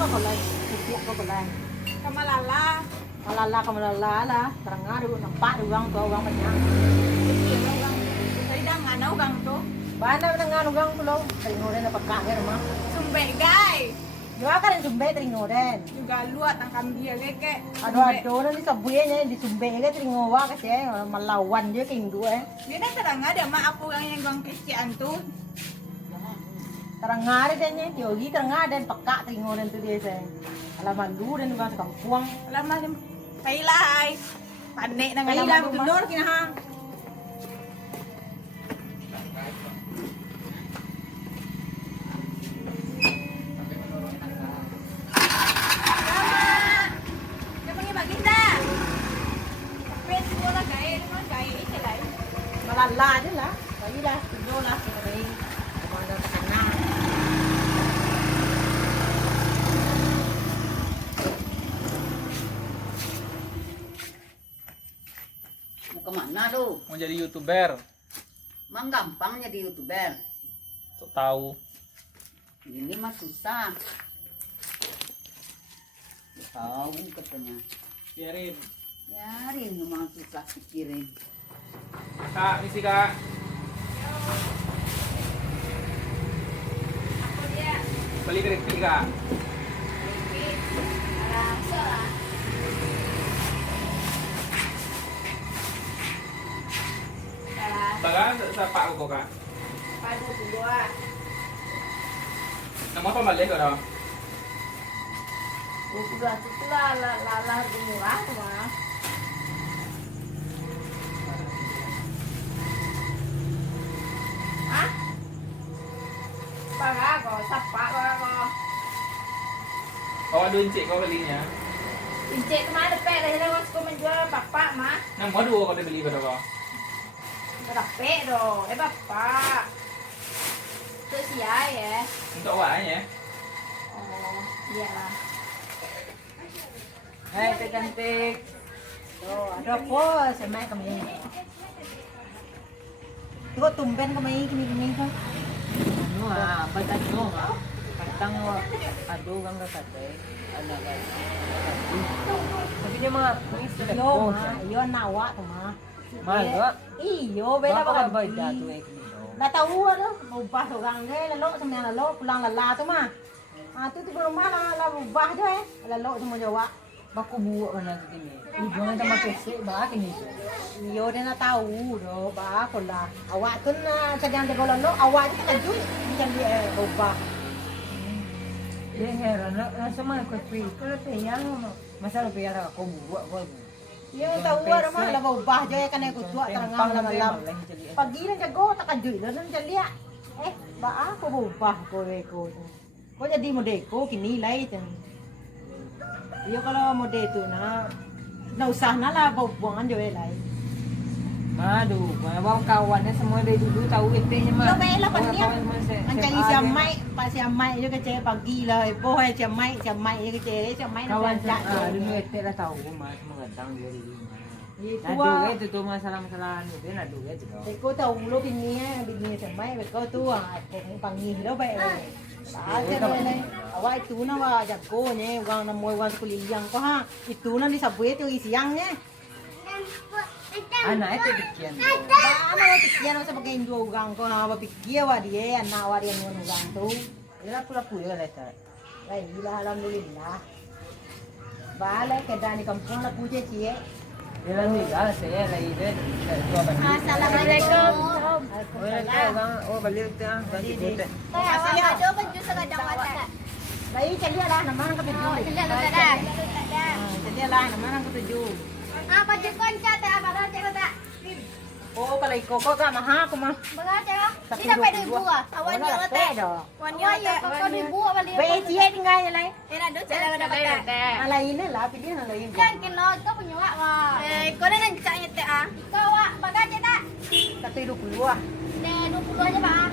ka kulay. Sipok ka kulay. Kamalala. Malala ka malala la. Teranga dulu nampak dugang to ugang banyak. Tadi dah ngana ugang tu. Bana dengan ugang pulau. Teringoden na pagkain rumah. Sumbe guys. Dua ka rin sumbe teringoden. Juga luat ang kambia keke. Ado na di sabuya niya di sumbe ka teringowa kasi malawan dia king dua. Dia dah terang ada mak aku yang gang kesian tu. Teranga rin niya. Yogi teranga dan pekak teringoden tu dia say. Alaman lu dan ugang sa kampuang. Lama ni kailay. Panik nang Kailay alam tulor kinahang. Malala je lah. Bagi lah, tunjuk lah. Kami kemana tekanan. Mau kemana lu? Mau jadi YouTuber. Emang gampang jadi YouTuber. Sok tahu. Ini mah susah. Tahu katanya. Biarin. Biarin memang susah pikirin. Kak, misi kak. Beli keripik kak. Baga sa paa ko kak. Padu dua. Nama apa balik ko daw? Sudah setelah lala murah mah. Hah? Baga ko, sapa baga ko. Bawa doon cik kau belinya. Incik kemana pe dah lewat ko menjual bapak mah. Nah, mau dua kau beli pada kau. Berapa do? Bapak. Itu sia ya. Untuk awaknya. Oh, iyalah. Hai, Teh cantik. Tuh, ada apa sama kami? Tuh, tumben kami gini kan. Ano batas mo nga. Katang ado kang kakate. Ano ka? Sabi niya mga mister Yo, ma, yo nawa tuh mah. Maga. Iyo, bela Baka ba banget. dato eh kini. Lah tahu ada, mau bahas orang gay, lalu sama yang lalu pulang lala tuh mah. Ah, tuh di rumah lah ubah aja lalu semua Jawa. Bako buo ka na kini. Ibo nga ta makisi ba kini. Iyo dia na tahu do, ba ko lah. Awak tuh na sedang jago lalu, awak itu kan jui macam dia ubah. Dia heran na sa mga kutri. Kala tayang masalo piyara ko buo ko. Iyo tahu ada mah lah ubah aja kan aku tua terang malam. Pagi na jago tak kan jui lalu dia. Ba aku ubah ko ko. Ko jadi modeko kini lai ten. Iyo kalau mode itu na usah na lah buangan jo lai. Madu, mga kawan niya semua dari dulu tahu ente nya mah. Yo bela pan dia. Mencari siamai, Pak siamai itu kece pagi lah. Boh siamai itu kece siamai Kawan nak sa dulu ente lah tahu mas mga dang dari dulu. Itu Nadu itu tuh masalah-masalah itu nadu itu. Ko tahu lo bini siamai ko tu panggil lo bae. Aja na awak itu na wa jago nya ugang na moy ugang kuliang ko ha. Itu na di sabwe tu isiang nya. Anak itu bikin. Ba mo tikyan sa pagkain do ugang ko ha ba pikya wa dia anak wa dia ugang tu. Ila pula-pula lah tak. Baiklah alhamdulillah. Balik ke dani kampung la puja cie. Ila ni gal saya lagi deh. Dua balik. Assalamualaikum. Oh balik tu ah. Balik tu. Ada baju segadang watak. Baik celia lah nama nang ketujuh. Celia tak ada. Celia lah nama nang ketujuh. Apa jekon cat apa dah cek tak? Oh kalau ikut kok gak mahal aku mah. Berapa cek? Ini dapat 2,000 ah. Awan dia watak. Wan dia watak. Kau 2,000 apa dia? Baik cie tinggal je lah. Era do cek ada dapat. Lain lah pilih yang lain. Jangan kilo kau punya wak mah. Kau dah nancak nyetek ah. Kau wak bagai cek tak? 120 ah. Deh 20 aja pak.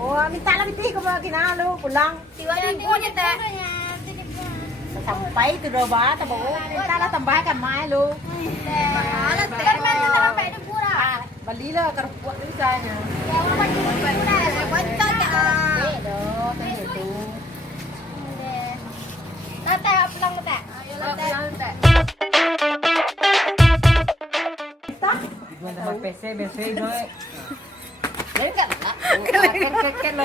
Oh minta lah biti kau bagi lu pulang. 3,000 nyetek. Sampai tu dah bah tak bawa. Minta lah tambahkan mai lu. Mahal tak? Kan mana tak sampai 2,000 lah. Balilah kerupuk ni saya. Ya orang macam ni pun dah. Saya buat tak ah. Dah, tanya tu. Teman-teman PC, biasanya gue. Lain kan? Kan lo